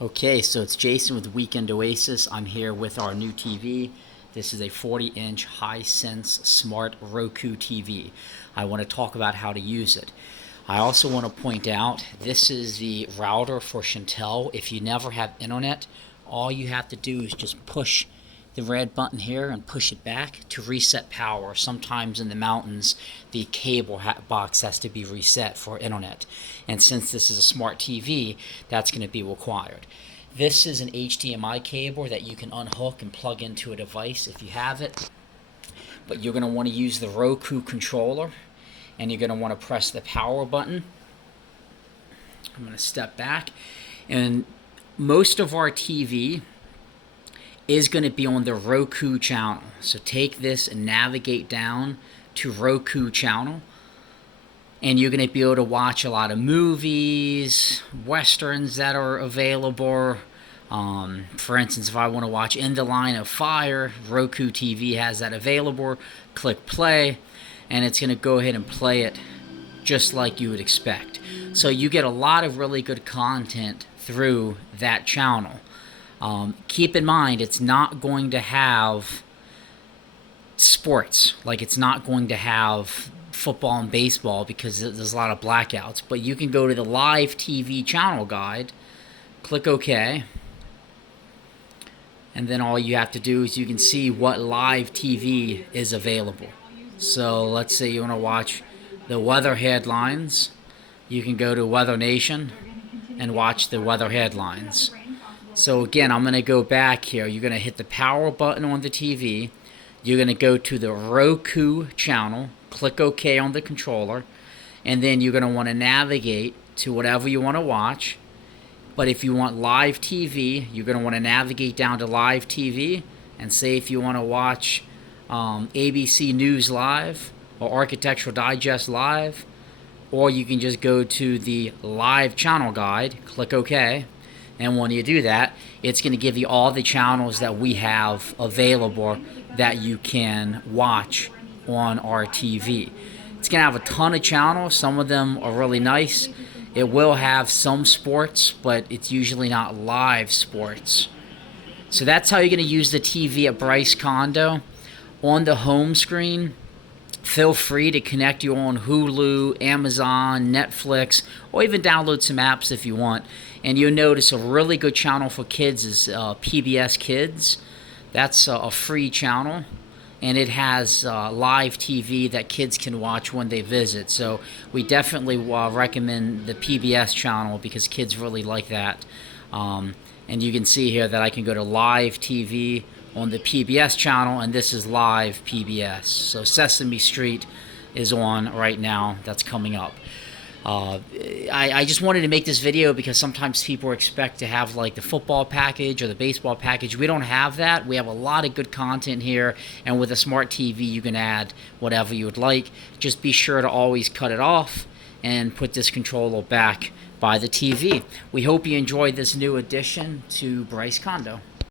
Okay, so it's Jason with Weekend Oasis. I'm here with our new TV. This is a 40-inch Hisense Smart Roku TV. I want to talk about how to use it. I also want to point out this is the router for Chantel. If you never have internet, all you have to do is just push the red button here and push it back to reset power. Sometimes in the mountains, the cable box has to be reset for internet. And since this is a smart TV, that's going to be required. This is an HDMI cable that you can unhook and plug into a device if you have it. But you're going to want to use the Roku controller, and you're going to want to press the power button. I'm going to step back. And most of our TV is going to be on the Roku channel. So take this and navigate down to Roku channel, and you're going to be able to watch a lot of movies, westerns that are available. For instance, if I want to watch In the Line of Fire, Roku TV has that available. Click play, and it's going to go ahead and play it just like you would expect. So you get a lot of really good content through that channel. Keep in mind, it's not going to have sports. Like, it's not going to have football and baseball because there's a lot of blackouts. But you can go to the live TV channel guide, click OK, and then all you have to do is you can see what live TV is available. So let's say you want to watch the weather headlines. You can go to Weather Nation and watch the weather headlines. So again, I'm going to go back here. You're going to hit the power button on the TV. You're going to go to the Roku channel, click OK on the controller, and then you're going to want to navigate to whatever you want to watch. But if you want live TV, you're going to want to navigate down to live TV and say if you want to watch ABC News Live or Architectural Digest Live, or you can just go to the live channel guide, click OK. And when you do that, it's going to give you all the channels that we have available that you can watch on our TV. It's going to have a ton of channels. Some of them are really nice. It will have some sports, but it's usually not live sports. So that's how you're going to use the TV at Bryce Condo. On the home screen, feel free to connect you on Hulu, Amazon, Netflix, or even download some apps if you want. And you'll notice a really good channel for kids is PBS Kids. That's a free channel, and it has live TV that kids can watch when they visit. So we definitely recommend the PBS channel because kids really like that. And you can see here that I can go to live TV on the PBS channel, and this is live PBS. So Sesame Street is on right now. That's coming up. I just wanted to make this video because sometimes people expect to have like the football package or the baseball package. We don't have that. We have a lot of good content here, and with a smart TV you can add whatever you would like. Just be sure to always cut it off and put this controller back by the TV. We hope you enjoyed this new addition to Bryce Condo.